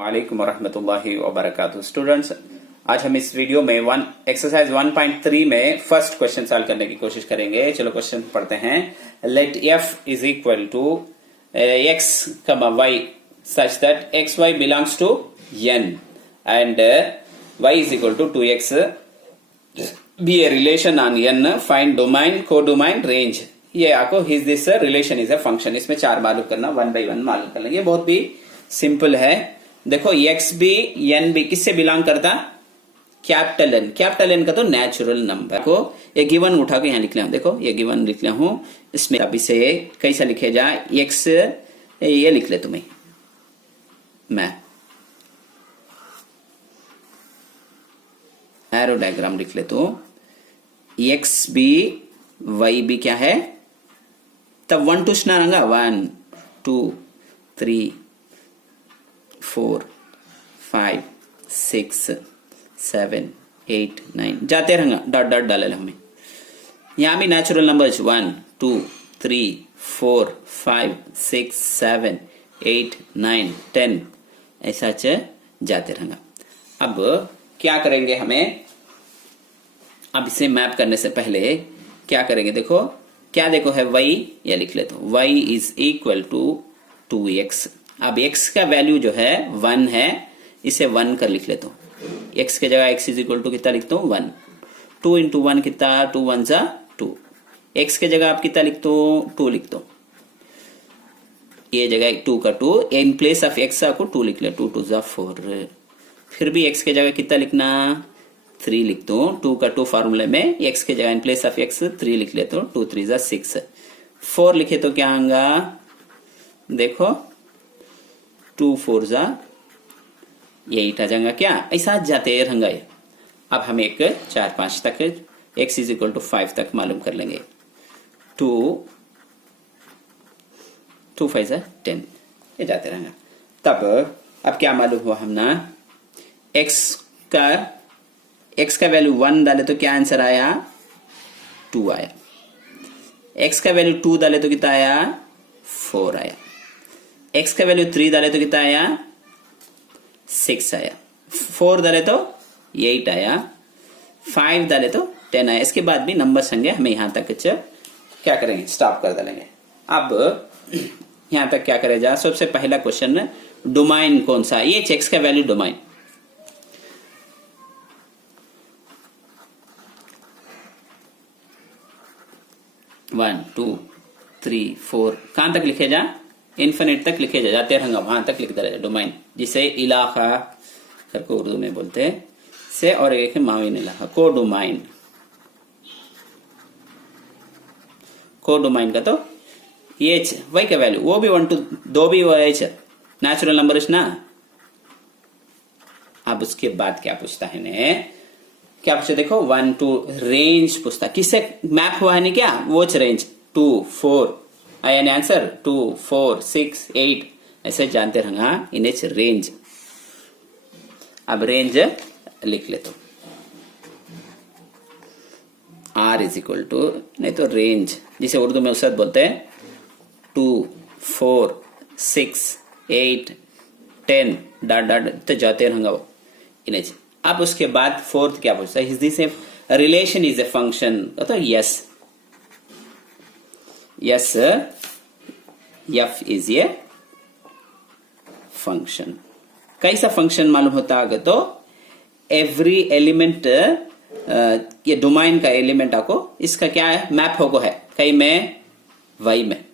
वालेकुम रहमतुल्लाहि व बरकातुहू। स्टूडेंट्स, आज हम इस वीडियो में एक्सरसाइज 1.3 में फर्स्ट क्वेश्चन सॉल्व करने की कोशिश करेंगे। चलो क्वेश्चन पढ़ते हैं। Let f is equal to x comma y such that x y belongs to N and y is equal to 2x be a relation on N, find domain, codomain, range. ये आपको is this relation is a function. इसमें चार मालूम करना, 1 by 1 मालूम करना। ये बहुत भी सिंपल है। देखो एक्स बी एन बी किससे बिलोंग करता? Capital N. कैपिटल एन का तो नेचुरल नंबर को ये गिवन उठा के यहां लिख लिया हूं। देखो ये गिवन लिख लिया हूं। इसमें अब इसे कैसा लिखे जाए? एक्स ये लिख ले तुम्हें, मैं एरो डायग्राम लिख ले तो एक्स बी वाई बी क्या है? तब 1 2 रंगा 1 2 3 4 5 6 7 8 9 जाते रहेंगे। डॉट डॉट डाले हमें। यहां भी नेचुरल नंबर्स 1 2 3 4 5 6 7 8 9 10 ऐसा जाते रहेंगे। अब क्या करेंगे हमें? अब इसे मैप करने से पहले क्या करेंगे? देखो क्या देखो है y, ये लिख ले तो y is equal to 2x। अब x का वैल्यू जो है 1 है, इसे 1 कर लिख लेता हूं। x के जगह x इज इक्वल टू कितना लिखता हूं? 1। 2 इंटू 1 कितना? 2 1 जा 2। x के जगह आप कितना लिखते हो? 2 लिखते हो। ये जगह 2 का 2 इन प्लेस ऑफ x आपको 2 लिख ले। 2 2 जा 4। फिर भी x के जगह कितना लिखना? 3 लिखते हो। 2 का 2 फार्मूले में x के जगह इन प्लेस ऑफ x 3 लिख लेते हो। 2 3 जा 6। 4 लिखे तो क्या आएगा? देखो 2 4 जा 8 आ जाएगा। क्या ऐसा जाते रहेंगे। अब हम एक 4 5 तक x इज इक्वल टू 5 तक मालूम कर लेंगे। 2 2 5 जा 10 ये जाते रहेंगे। तब अब क्या मालूम हुआ हमने? x का वैल्यू 1 डाले तो क्या आंसर आया? 2 आया। x का वैल्यू 2 डाले तो कितना आया? 4 आया। x का वैल्यू 3 डाले तो कितना आया? 6 आया। 4 डाले तो 8 आया। 5 डाले तो 10 आया। इसके बाद भी नंबर संगे हमें यहां तक क्या करेंगे? स्टॉप कर डालेंगे। अब यहां तक क्या करेगा? सबसे पहला क्वेश्चन, डोमाइन कौन सा? ये x का वैल्यू डोमाइन। वन 2 3 4 कहां तक लिखे जा? इन्फिनिट तक लिखे जा, जाते रहेंगे वहां तक लिखते रहे। डोमाइन जिसे इलाका करके उर्दू में बोलते हैं से, और एक माविन इलाका। को डोमाइन, को डोमाइन का तो ये वाई का वैल्यू वो भी 1 2 2 भी नेचुरल नंबर ना। अब उसके बाद क्या पूछता है ने? क्या पूछे? देखो 1 2 रेंज पूछता। किससे मैप हुआ है नहीं क्या? वो रेंज 2 4 आया ने आंसर। 2 4 6 8 ऐसे जानते रहेंगे इन्हें रेंज। अब रेंज लिख ले तो R इज इक्वल टू, नहीं तो रेंज जिसे उर्दू में उसद बोलते हैं, 2 4 6 8 10 डॉट डॉट तो जाते रहेंगे वो इन्हें। अब उसके बाद फोर्थ क्या पूछता है? Is this a relation is a function? तो yes yes F is a function. कैसा फंक्शन मालूम होता है? तो एवरी एलिमेंट, ये डोमाइन का एलिमेंट आपको इसका क्या है? मैप होगा है कहीं में वाई में।